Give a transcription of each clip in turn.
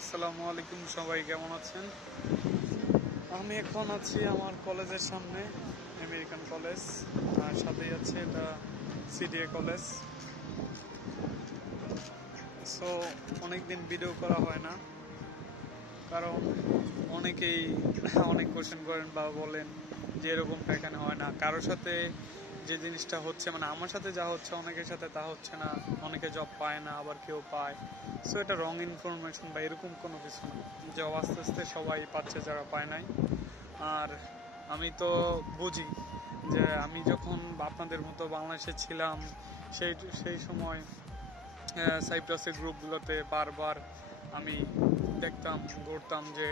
আসসালামু আলাইকুম, সবাই কেমন আছেন? আমি এখন আছি আমার কলেজের সামনে, আমেরিকান কলেজ, আর সাথেই আছে এটা সিডিএ কলেজ। সো অনেকদিন ভিডিও করা হয় না, কারণ অনেকেই অনেক কোশ্চেন করেন বা বলেন যে এরকমটা এখানে হয় না। কারোর সাথে যে জিনিসটা হচ্ছে, মানে আমার সাথে যা হচ্ছে অনেকের সাথে তা হচ্ছে না, অনেকে জব পায় না, আবার কেউ পায়। সো এটা রং ইনফরমেশন বা এরকম কোনো কিছু না, জব আস্তে আস্তে সবাই পাচ্ছে যারা পায় নাই। আর আমি তো বুঝি যে আমি যখন আপনাদের মতো বাংলাদেশে ছিলাম সেই সেই সময় সাইপ্রাসের গ্রুপগুলোতে বারবার আমি দেখতাম, ঘুরতাম যে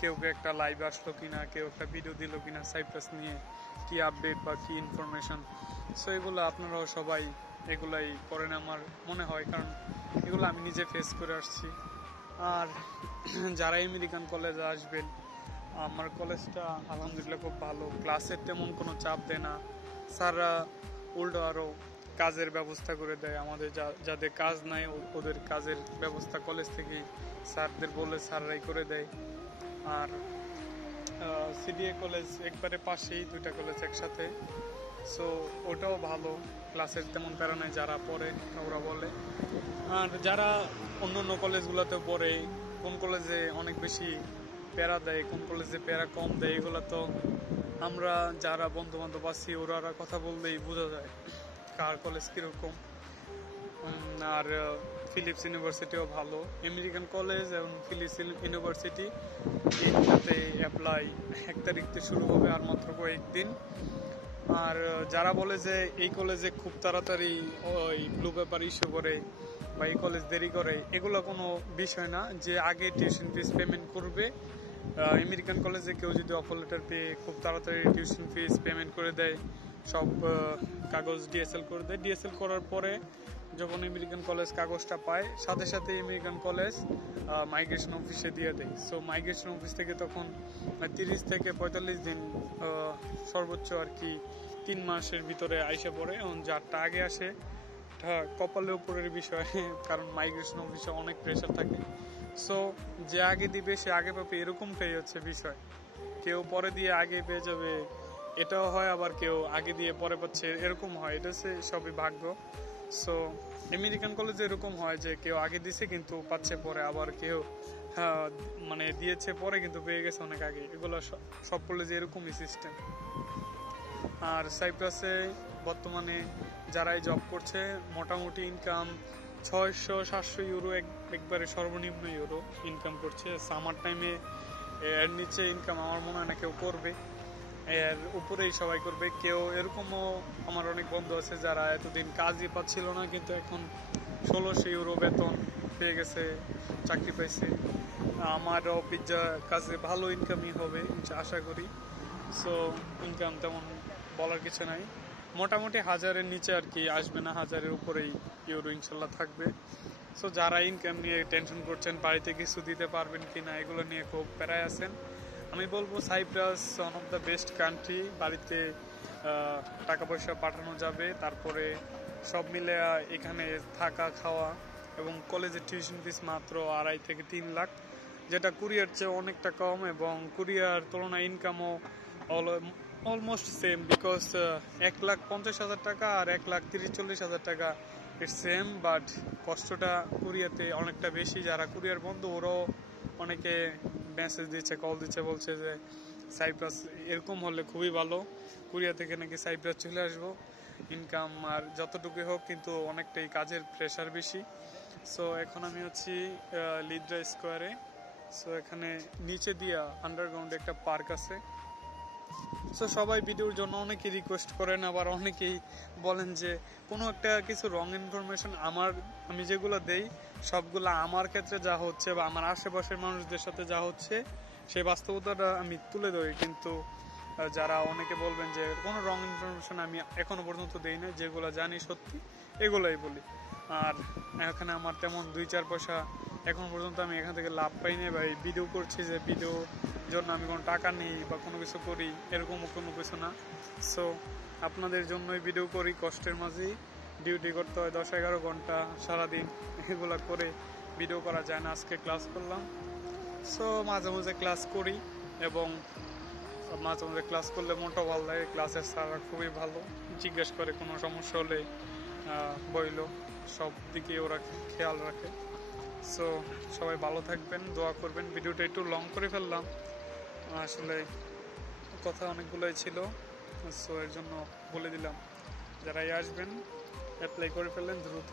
কেউ একটা লাইভ আসলো কিনা, কেউ একটা ভিডিও দিল কিনা সাইপ্রাস নিয়ে, কি আপডেট বা কি ইনফরমেশন। সো এগুলো আপনারাও সবাই এগুলাই করেন আমার মনে হয়, কারণ এগুলো আমি নিজে ফেস করে আসছি। আর যারা আমেরিকান কলেজে আসবেন, আমার কলেজটা আলহামদুলিল্লাহ খুব ভালো, ক্লাসের তেমন কোনো চাপ দেয় না। স্যাররা উল্টো আরও কাজের ব্যবস্থা করে দেয়, আমাদের যাদের কাজ নাই ওদের কাজের ব্যবস্থা কলেজ থেকে স্যারদের বলে স্যাররাই করে দেয়। আর সিডিএ কলেজ একবারে পাশেই, দুইটা কলেজ একসাথে। সো ওটাও ভালো, ক্লাসের তেমন প্যারা নাই, যারা পড়ে ওরা বলে। আর যারা অন্য অন্য কলেজগুলোতে পড়ে, কোন কলেজে অনেক বেশি প্যারা দেয়, কোন কলেজে প্যারা কম দেয়, এগুলো তো আমরা যারা বন্ধু বান্ধব আছি ওরা কথা বললেই বোঝা যায় কার কলেজ কীরকম। আর ফিলিপস ইউনিভার্সিটিও ভালো, আমেরিকান কলেজ এবং ফিলিপস ইউনিভার্সিটি এইটাতে অ্যাপ্লাই 1 তারিখ থেকে শুরু হবে, আর মাত্র কয়েকদিন। আর যারা বলে যে এই কলেজে খুব তাড়াতাড়ি ওই ব্লু পেপার ইস্যু করে বা এই কলেজ দেরি করে, এগুলো কোনো বিষয় না। যে আগে টিউশন ফিস পেমেন্ট করবে, আমেরিকান কলেজে কেউ যদি অফার লেটার পেয়ে খুব তাড়াতাড়ি টিউশন ফিস পেমেন্ট করে দেয়, সব কাগজ ডিএসএল করে দেয়, ডিএসএল করার পরে যখন আমেরিকান কলেজ কাগজটা পায়, সাথে সাথে আমেরিকান কলেজ মাইগ্রেশন অফিসে দিয়ে দেয়। সো মাইগ্রেশন অফিস থেকে তখন 30 থেকে 45 দিন, সর্বোচ্চ আর কি 3 মাসের ভিতরে আইসা পড়ে। এবং যারটা আগে আসে কপালে উপরের বিষয়, কারণ মাইগ্রেশন অফিসে অনেক প্রেশার থাকে। সো যে আগে দিবে সে আগে পাবে, এরকমটাই হচ্ছে বিষয়। কেউ পরে দিয়ে আগে পেয়ে যাবে এটাও হয়, আবার কেউ আগে দিয়ে পরে পাচ্ছে এরকম হয়, এটা হচ্ছে সবই ভাগ্য। সো আমেরিকান কলেজে এরকম হয় যে কেউ আগে দিছে কিন্তু পাচ্ছে পরে, আবার কেউ মানে দিয়েছে পরে কিন্তু পেয়ে গেছে অনেক আগে। এগুলো সব কলেজে এরকমই সিস্টেম। আর সাইপ্রাসে বর্তমানে যারাই জব করছে মোটামুটি ইনকাম 600-700 ইউরো, একবারে সর্বনিম্ন ইউরো ইনকাম করছে। সামার টাইমে এর নিচে ইনকাম আমার মনে হয় না কেউ করবে, এর উপরেই সবাই করবে। কেউ এরকমও আমার অনেক বন্ধু আছে যারা এতদিন কাজই পাচ্ছিল না, কিন্তু এখন 1600 ইউরো বেতন পেয়ে গেছে, চাকরি পাইছে। আমারও পিৎজা কাজে ভালো ইনকামই হবে আশা করি। সো ইনকাম তেমন বলার কিছু নাই, মোটামুটি 1000-এর নিচে আর কি আসবে না, 1000-এর উপরেই ইউরো ইনশাল্লাহ থাকবে। সো যারা ইনকাম নিয়ে টেনশন করছেন বাড়িতে কিছু দিতে পারবেন কিনা, এগুলো নিয়ে খুব প্যারায় আছেন, আমি বলবো Cyprus one of the best country. বাড়িতে টাকা পয়সা পাঠানো যাবে, তারপরে সব মিলে এখানে থাকা খাওয়া এবং কলেজের টিউশন ফিস মাত্র 2.5 থেকে 3 লাখ, যেটা কোরিয়ার চেয়ে অনেকটা কম, এবং কোরিয়ার তুলনায় ইনকামও অলমোস্ট সেম। বিকজ 1,50,000 টাকা আর 1,30,000-40,000 টাকা ইটস সেম, বাট কষ্টটা কোরিয়াতে অনেকটা বেশি। যারা কোরিয়ার বন্ধু ওরাও অনেকে মেসেজ দিচ্ছে, কল দিচ্ছে, বলছে যে সাইপ্রাস এরকম হলে খুবই ভালো, কোরিয়া থেকে নাকি সাইপ্রাস চলে আসবো। ইনকাম আর যতটুকুই হোক কিন্তু অনেকটাই কাজের প্রেশার বেশি। সো এখন আমি আছি লিড্রা স্কোয়ারে। সো এখানে নিচে দিয়া আন্ডারগ্রাউন্ডে একটা পার্ক আছে। সো সবাই ভিডিওর জন্য অনেকেই রিকোয়েস্ট করেন, আবার অনেকেই বলেন যে কোনো একটা কিছু রং ইনফরমেশন আমি যেগুলো দেই সবগুলো আমার ক্ষেত্রে যা হচ্ছে বা আমার আশেপাশের মানুষদের সাথে যা হচ্ছে সেই বাস্তবতাটা আমি তুলে ধরি। কিন্তু যারা অনেকে বলবেন যে কোনো রং ইনফরমেশন আমি এখনো পর্যন্ত দেই না, যেগুলো জানি সত্যি এগুলোই বলি। আর এখানে আমার তেমন 2-4 পয়সা এখন পর্যন্ত আমি এখান থেকে লাভ পাই না, বা এই ভিডিও করছি যে ভিডিও জন্য আমি কোনো টাকা নিই বা কোনো কিছু করি এরকমও কোনো কিছু না। সো আপনাদের জন্যই ভিডিও করি, কষ্টের মাঝেই ডিউটি করতে হয় 10-11 ঘন্টা সারাদিন, এগুলো করে ভিডিও করা যায় না, আজকে ক্লাস করলাম। সো মাঝে মাঝে ক্লাস করি এবং মাঝে মাঝে ক্লাস করলে মনটাও ভালো লাগে। ক্লাসের স্যাররা খুবই ভালো, জিজ্ঞেস করে কোনো সমস্যা হলে বইল, সব দিকে ওরা খেয়াল রাখে। সো সবাই ভালো থাকবেন, দোয়া করবেন। ভিডিওটা একটু লং করে ফেললাম, আসলে কথা অনেকগুলোই ছিল। সো এর জন্য বলে দিলাম, যারাই আসবেন অ্যাপ্লাই করে ফেললেন দ্রুত।